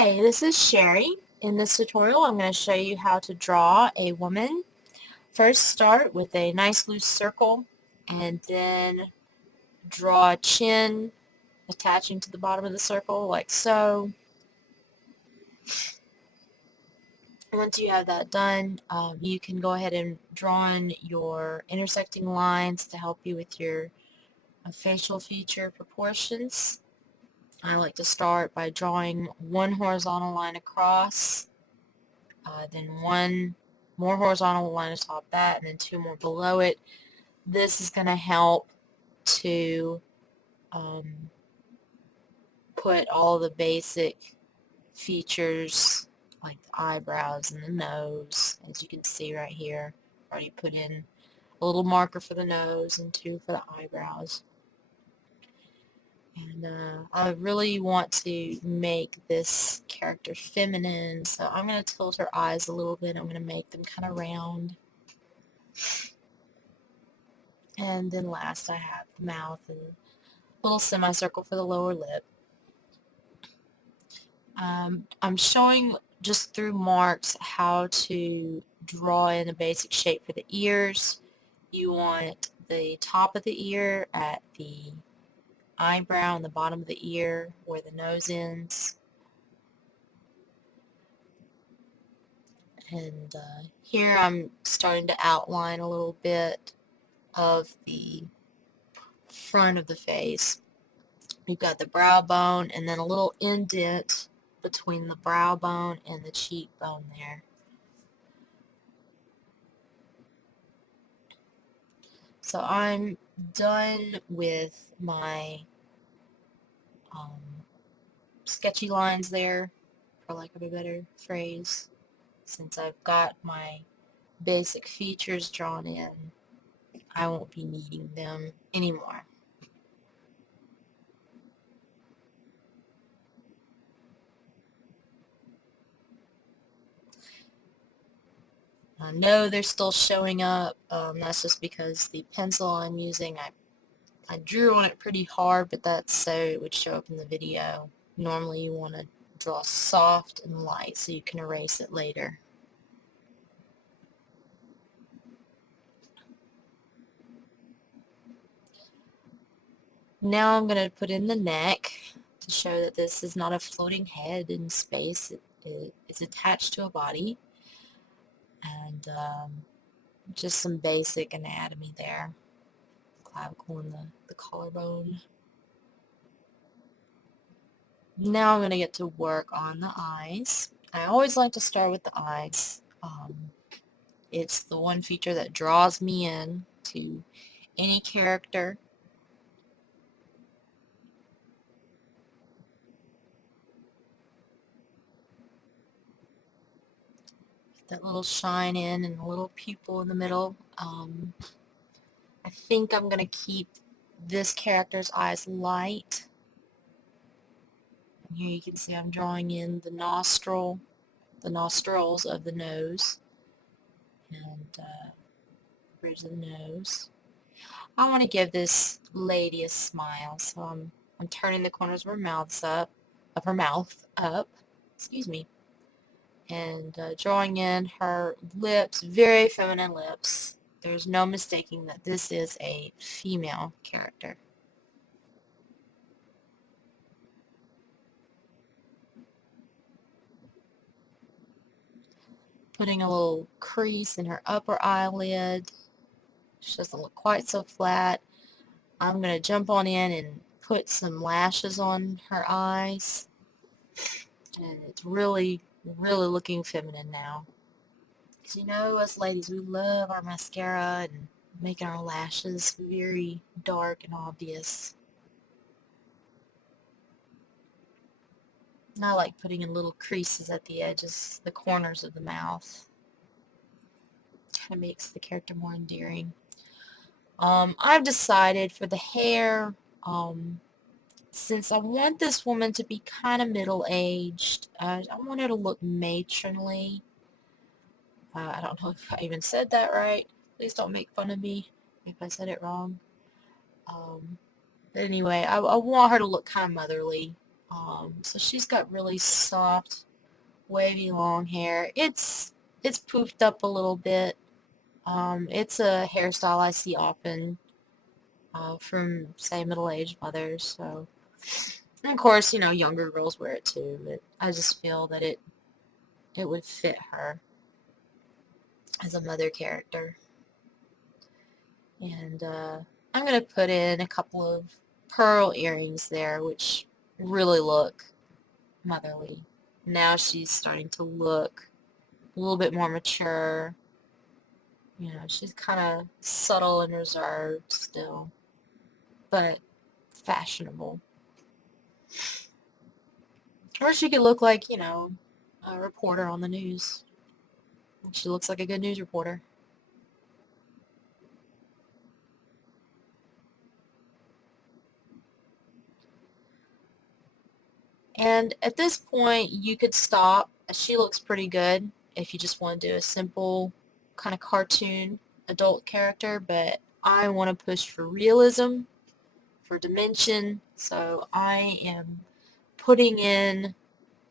Hi, this is Sherry. In this tutorial, I'm going to show you how to draw a woman. First, start with a nice loose circle and then draw a chin attaching to the bottom of the circle like so. Once you have that done, you can go ahead and draw in your intersecting lines to help you with your facial feature proportions. I like to start by drawing one horizontal line across, then one more horizontal line atop that, and then two more below it. This is going to help to put all the basic features like the eyebrows and the nose, as you can see right here. I already put in a little marker for the nose and two for the eyebrows. And I really want to make this character feminine, so I'm going to tilt her eyes a little bit. I'm going to make them kind of round. And then last I have the mouth and a little semicircle for the lower lip. I'm showing just through marks how to draw in a basic shape for the ears. You want the top of the ear at the eyebrow and the bottom of the ear where the nose ends. And here I'm starting to outline a little bit of the front of the face. You've got the brow bone and then a little indent between the brow bone and the cheekbone there. So I'm done with my sketchy lines there, for lack of a better phrase. Since I've got my basic features drawn in, I won't be needing them anymore. No, they're still showing up. That's just because the pencil I'm using, I drew on it pretty hard, but that's so it would show up in the video. Normally you want to draw soft and light so you can erase it later. Now I'm going to put in the neck to show that this is not a floating head in space. It's attached to a body. And just some basic anatomy there. Clavicle and the collarbone. Now I'm going to get to work on the eyes. I always like to start with the eyes. It's the one feature that draws me in to any character. That little shine in and a little pupil in the middle. I think I'm going to keep this character's eyes light. And here you can see I'm drawing in the nostrils of the nose and bridge of the nose. I want to give this lady a smile, so I'm turning the corners of her mouth up, excuse me, and drawing in her lips, very feminine lips. There's no mistaking that this is a female character. Putting a little crease in her upper eyelid. She doesn't look quite so flat. I'm going to jump on in and put some lashes on her eyes. And it's really, really looking feminine now. Because you know, us ladies, we love our mascara and making our lashes very dark and obvious. And I like putting in little creases at the edges, the corners of the mouth. Kind of makes the character more endearing. I've decided for the hair, since I want this woman to be kind of middle-aged, I want her to look matronly. I don't know if I even said that right. Please don't make fun of me if I said it wrong. But anyway, I want her to look kind of motherly. So she's got really soft, wavy long hair. It's poofed up a little bit. It's a hairstyle I see often from, say, middle-aged mothers. So, and of course, younger girls wear it too. But I just feel that it would fit her as a mother character. And I'm gonna put in a couple of pearl earrings there, which really look motherly. Now she's starting to look a little bit more mature. She's kind of subtle and reserved still, but fashionable. Or she could look like, a reporter on the news. She looks like a good news reporter. And at this point, you could stop. She looks pretty good if you just want to do a simple kind of cartoon adult character, but I want to push for realism, for dimension, so I am putting in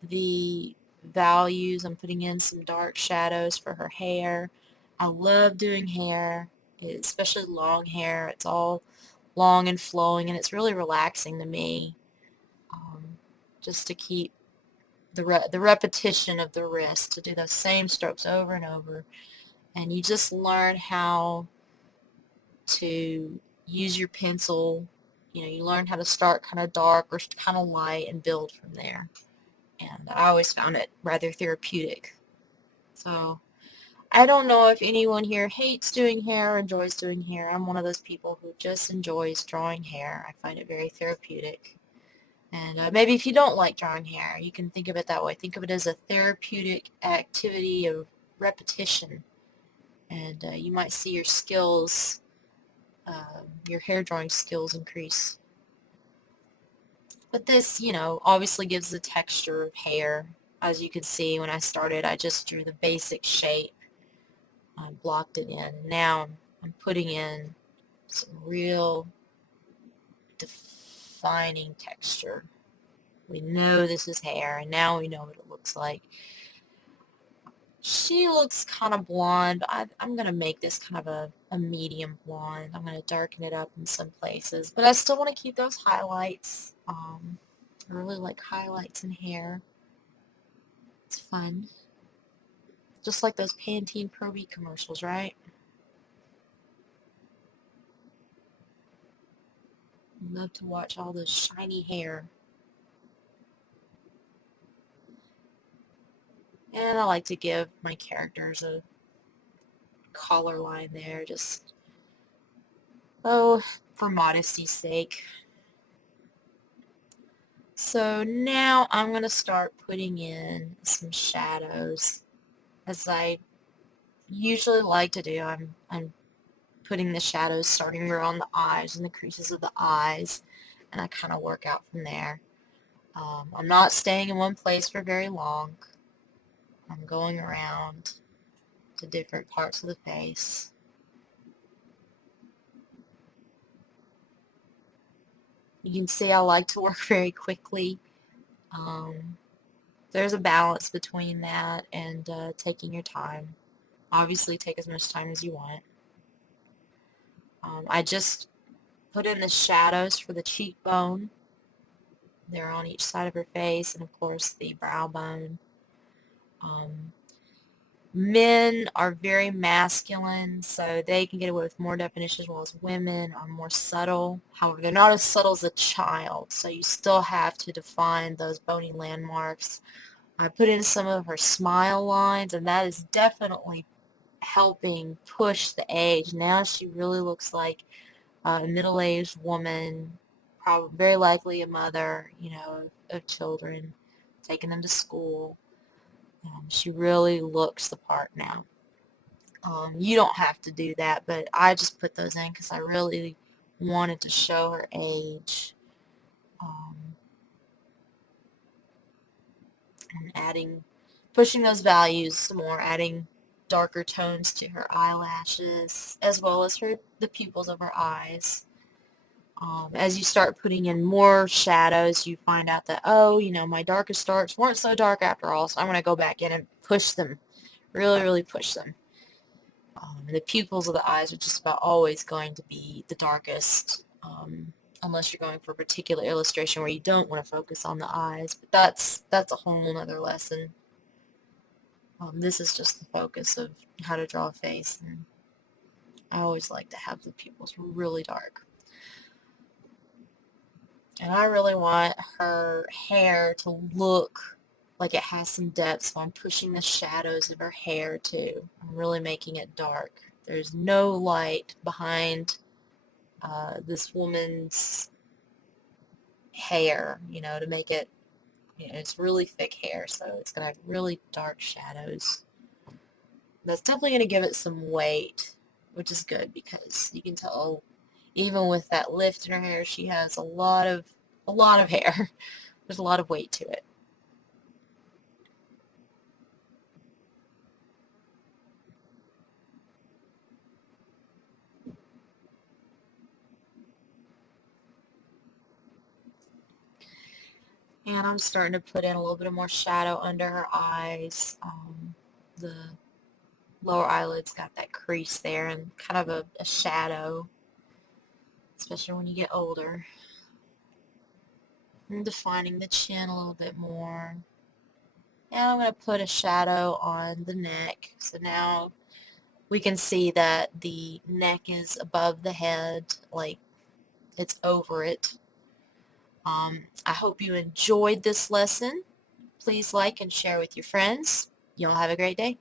the values. I'm putting in some dark shadows for her hair. I love doing hair, especially long hair. It's all long and flowing, and it's really relaxing to me, um, just to keep the repetition of the wrist, to do those same strokes over and over. And you just learn how to use your pencil. You learn how to start kind of dark or kind of light and build from there. And I always found it rather therapeutic. So I don't know if anyone here hates doing hair or enjoys doing hair. I'm one of those people who just enjoys drawing hair. I find it very therapeutic. And maybe if you don't like drawing hair, you can think of it that way. Think of it as a therapeutic activity of repetition. And you might see your skills, your hair drawing skills increase. But this, obviously gives the texture of hair. As you can see, when I started, I just drew the basic shape. I blocked it in. And now I'm putting in some real defining texture. We know this is hair, and now we know what it looks like. She looks kind of blonde. I'm going to make this kind of a medium blonde. I'm going to darken it up in some places, but I still want to keep those highlights. I really like highlights in hair. It's fun. Just like those Pantene Pro V commercials, right? Love to watch all this shiny hair. And I like to give my characters a collar line there, just, oh, for modesty's sake. So now I'm going to start putting in some shadows, as I usually like to do. I'm putting the shadows starting around the eyes and the creases of the eyes, and I kind of work out from there. I'm not staying in one place for very long. I'm going around to different parts of the face. You can see I like to work very quickly. Um, there's a balance between that and taking your time. Obviously, take as much time as you want. I just put in the shadows for the cheekbone. They're on each side of her face, and of course the brow bone. Um, Men are very masculine, so they can get away with more definitions, while as women are more subtle. However, they're not as subtle as a child, so you still have to define those bony landmarks. I put in some of her smile lines, and that is definitely helping push the age. Now she really looks like a middle-aged woman, probably very likely a mother, of children, taking them to school. She really looks the part now. You don't have to do that, but I just put those in because I really wanted to show her age. Um, and pushing those values some more, adding darker tones to her eyelashes, as well as the pupils of her eyes. As you start putting in more shadows, you find out that, oh, my darkest darks weren't so dark after all, so I'm going to go back in and push them, really, really push them. And the pupils of the eyes are just about always going to be the darkest, unless you're going for a particular illustration where you don't want to focus on the eyes, but that's a whole nother lesson. This is just the focus of how to draw a face, and I always like to have the pupils really dark. And I really want her hair to look like it has some depth, so I'm pushing the shadows of her hair too. I'm really making it dark. There's no light behind this woman's hair, to make it, it's really thick hair, so it's going to have really dark shadows. That's definitely going to give it some weight, which is good because you can tell even with that lift in her hair, she has a lot of hair. There's a lot of weight to it. And I'm starting to put in a little bit of more shadow under her eyes. The lower eyelid's got that crease there and kind of a shadow, especially when you get older. I'm defining the chin a little bit more. And I'm going to put a shadow on the neck. So now we can see that the neck is above the head, like it's over it. I hope you enjoyed this lesson. Please like and share with your friends. Y'all have a great day.